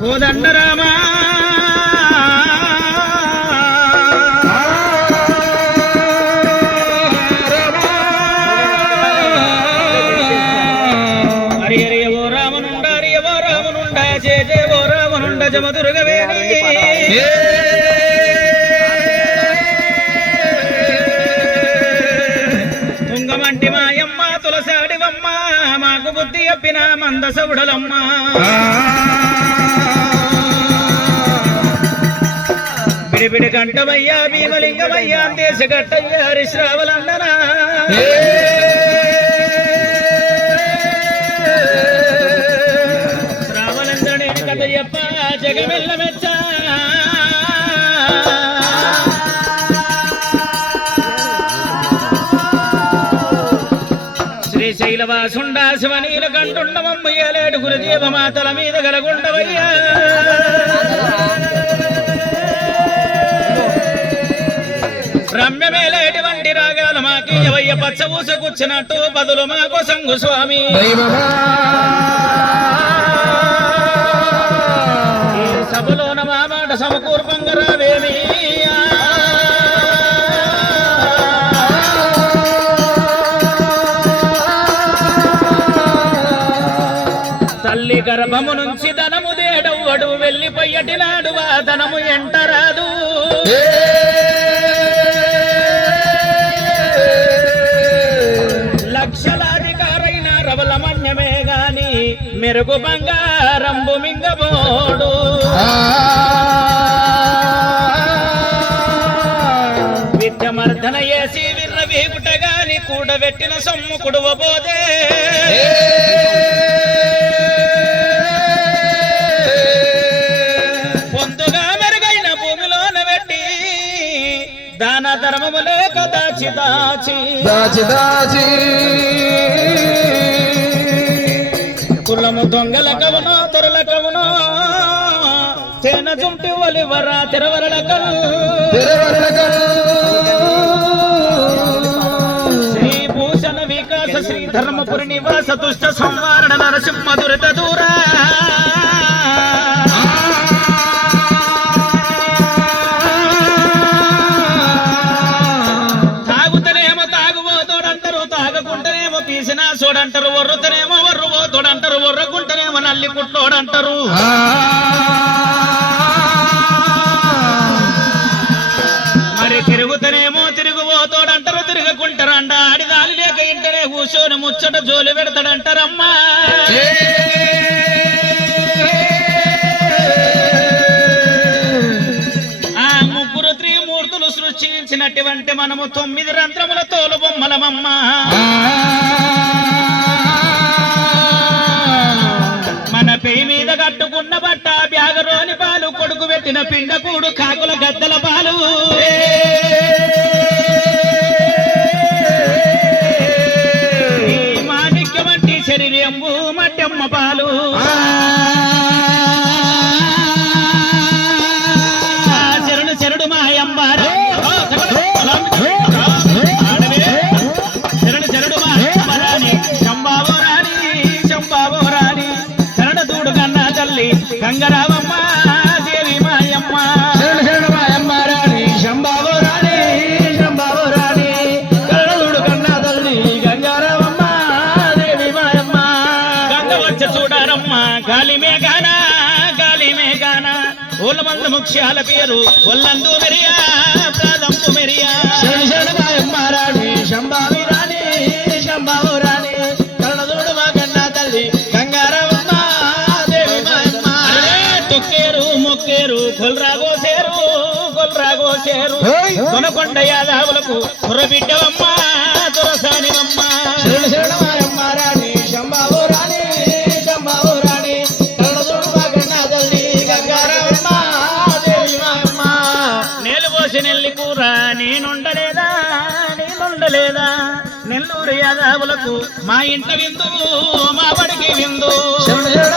కోదండరామా హరి హరి తుంగమంటి మాయమ్మ తులసాడివమ్మ మాకు బుద్ధి అప్పిన మందసవుడలమ్మ పిడిపిడి కంఠమయ్యా భీమలింగమయ్యా దేశగట్టయ్యా హరిశ్రావలందనా. శ్రావలందరుని కథ చెప్ప జగమెల్ల మెచ్చ. శ్రీశైలవాసుండా శివనీల కంటుండమమ్మయ్యలేడు గురుదేవ మాతల మీద గలగుండవయ్యా. రమ్యమేలేటువంటి రాగాల మాకి ఎవయ్య పచ్చ ఊస కూర్చున్నట్టు బదులు మాకు సంగు స్వామి. సభలోన మా మాట సమకూర్పంగా రావేమి? తల్లి గర్భము నుంచి ధనము దేడవ్వడు వెళ్ళిపోయటినాడు ఆ ధనము ఎంటరాదు. మెరుగు బంగారంబు మింగబోడు. విద్యమర్దన చేసి విర్ర వీగుట గాని కూడబెట్టిన సొమ్ము కుడువబోదే. పొందుగా మెరుగైన భూమిలోన పెట్టి దాన ధర్మము లేక దాచి దాచి. దాచి దాచి. దొంగల కవునో తొరల కవునో? తేన జుంటి ఒలివర తెరవరల శ్రీ భూషణ వికాస శ్రీ ధర్మపురి నివాస దుష్ట సంవారణ నరసింహ దురిత దూరా. ముచ్చట జోలి పెడతాడంటారమ్మా. ఆ ముగ్గురు త్రిమూర్తులు సృష్టించినటువంటి మనము తొమ్మిది రంధ్రముల తోలు బొమ్మలమమ్మ. మన పేయి మీద కట్టుకున్న బట్ట బ్యాగరోని పాలు కొడుకు పెట్టిన పిండకూడు కాకుల గద్దల పాలు. దేవి మాయమ్మ. శరణ శరణ మాయమ్మ రాణి శంభావో రాణి శంభావో రాణి. కరణుడు కన్నా తల్లి గంగారామమ్మ దేవి మాయమ్మ. గంగ వచ్చ చూడారమ్మ గాలి మేఘాన గాలి మేఘాన. ఊళ్ళ మంద ముఖ్యాల పేరు ఒల్లందు మెరియా ప్రాదంపు మెరియా. శరణ శరణ ఓయ్! కొనకొండ యాదవులకు కుర్రబిడ్డవమ్మ దొరసానివమ్మ. శరణ రాణి శంభావో రాణి శంభావో రాణి. కరణుడు మా కన్నా తల్లి గంగారామమ్మ దేవి మాయమ్మ నేలు పోసి నెల్లి కూర నేనుండలేదా నేనుండలేదా? నెల్లూరు యాదవులకు మా ఇంట విందు మా బడికి విందు. శరణ శరణ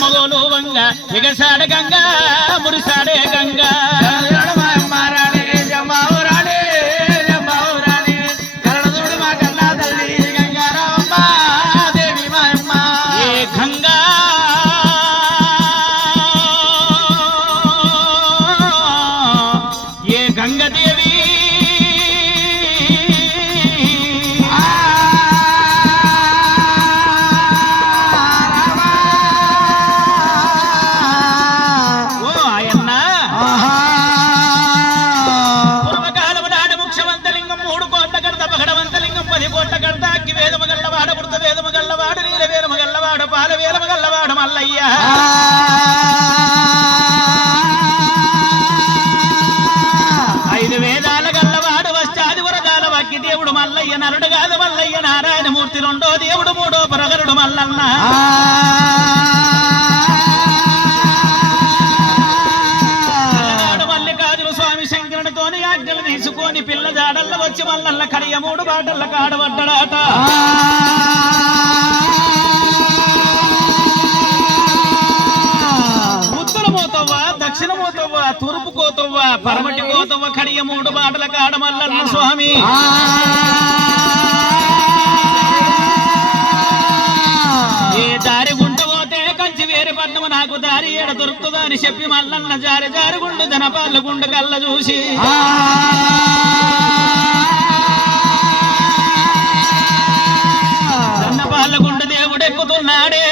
మగోలు వంగ ఎగసాడ గంగా మురిసాడే గంగా. ఆటల కాడబడ్డాడట ఉత్తరమోతవ్వా దక్షిణమోతవ్వా తూర్పు కోతవ్వా పరమటి కోతవ్వ కడియ మూడు బాటల కాడమల్లన్న స్వామి. ఏ దారి గుంట పోతే కంచి వేరే పడ్డము నాకు దారి ఏడ దొరుకుతుందా అని చెప్పి మల్లన్న జారి జారుగుండు జనపాలు గుండు కళ్ళ చూసి. పాలగుండ దేవుడు ఎక్కుతున్నాడే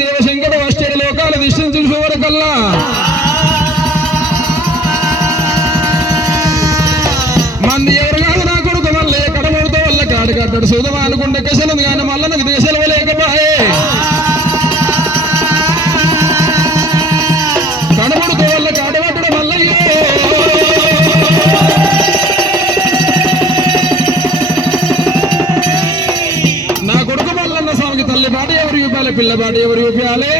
దేవ శంకర ఆశ్చర్య లోకాలు విశ్రమించే వరకల్లా మంది ఎవరు కాదు నా కొడుకు మళ్ళీ ఎక్కడ పడితే వల్ల కాడు కట్టాడు. చూద్దాం అనుకుంటే కసలు కానీ మళ్ళీ నాకు దేశాలు లేకపోయే. పిల్లబాట ఎవరు చూపించాలి?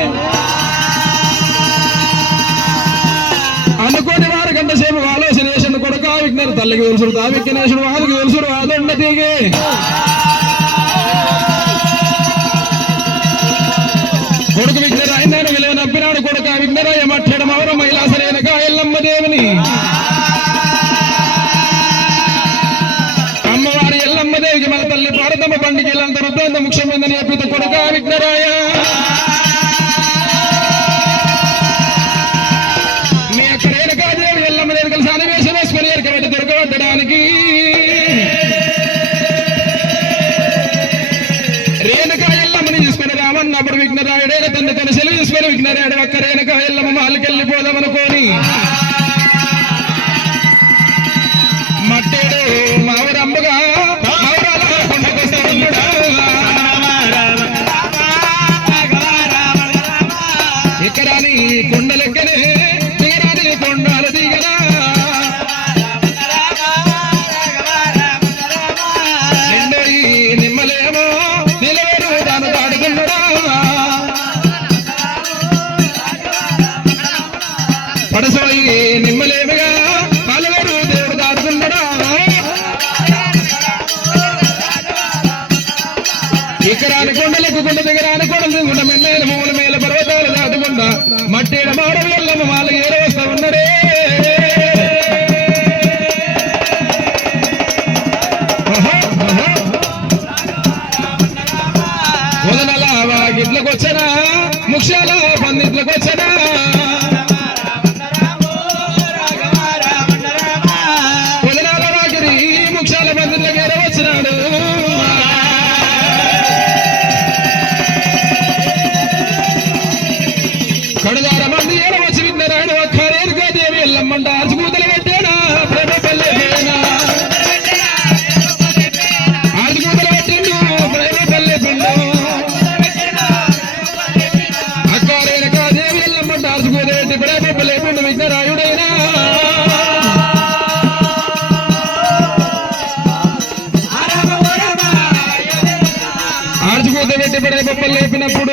అనుకోని వారి గంట సేపు ఆలోచన వేసిన కొడుకు ఆవికినారు తల్లికి తెలుసుడు తావిక్కినేసుడు వాళ్ళకి తెలుసుడు అదండ తీగి. కొడుకు విజ్ఞరా ఆయన విలువ నప్పినాడు కొడుకు ఆ విజ్ఞరాయ మట్టడం വൈകുന്നേരം ഇടവക്ക ಶ್ರೀ ನಿಮ್ಮಲೇ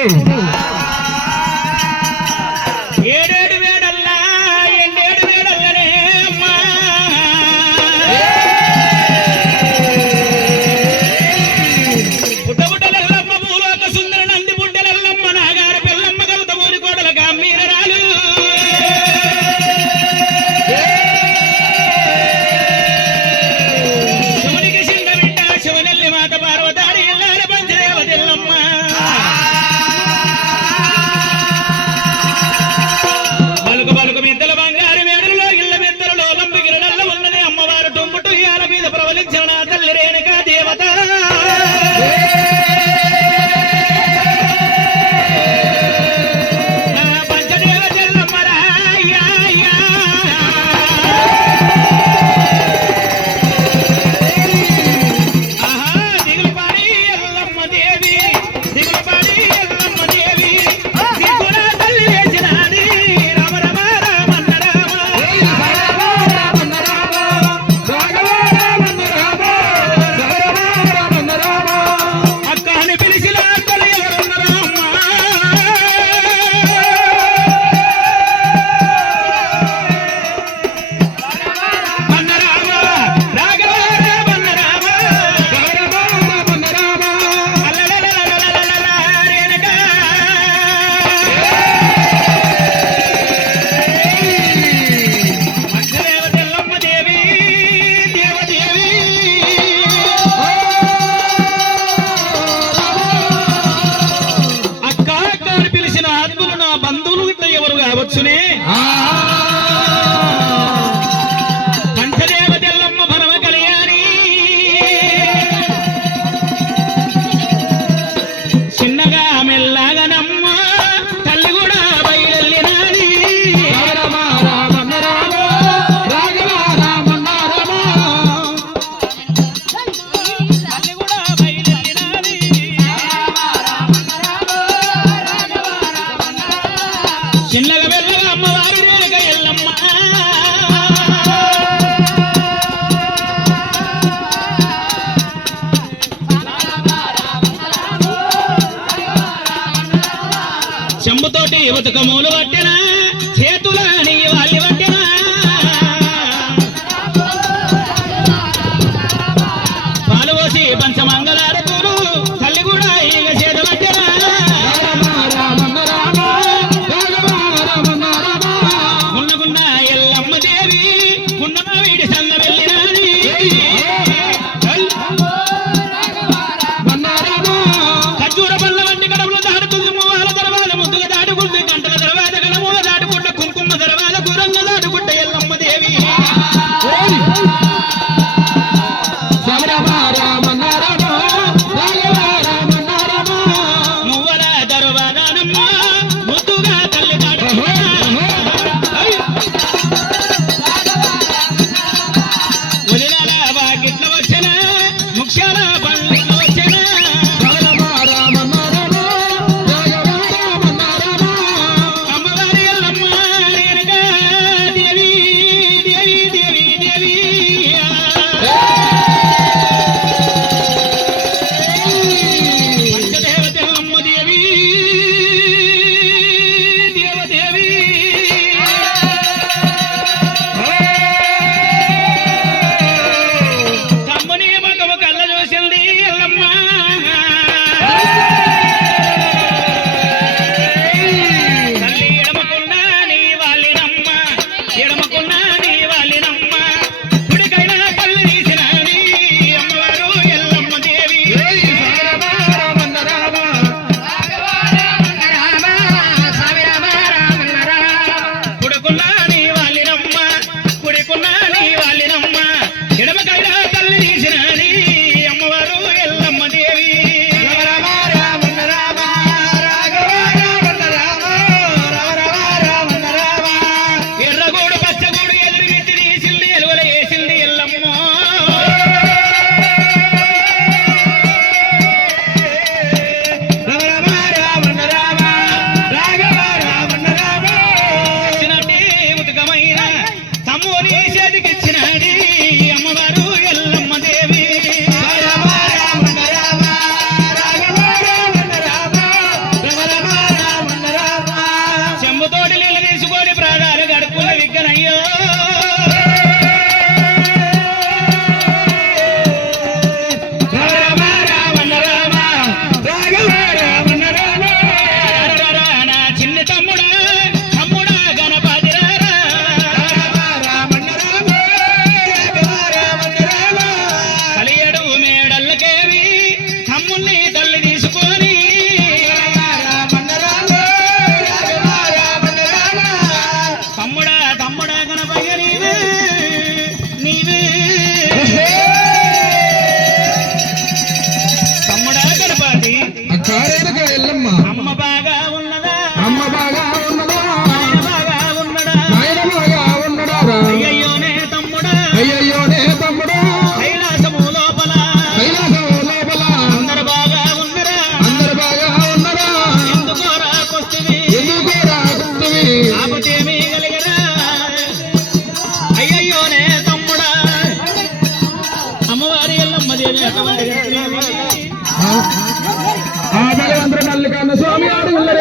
Hmm. చేతుల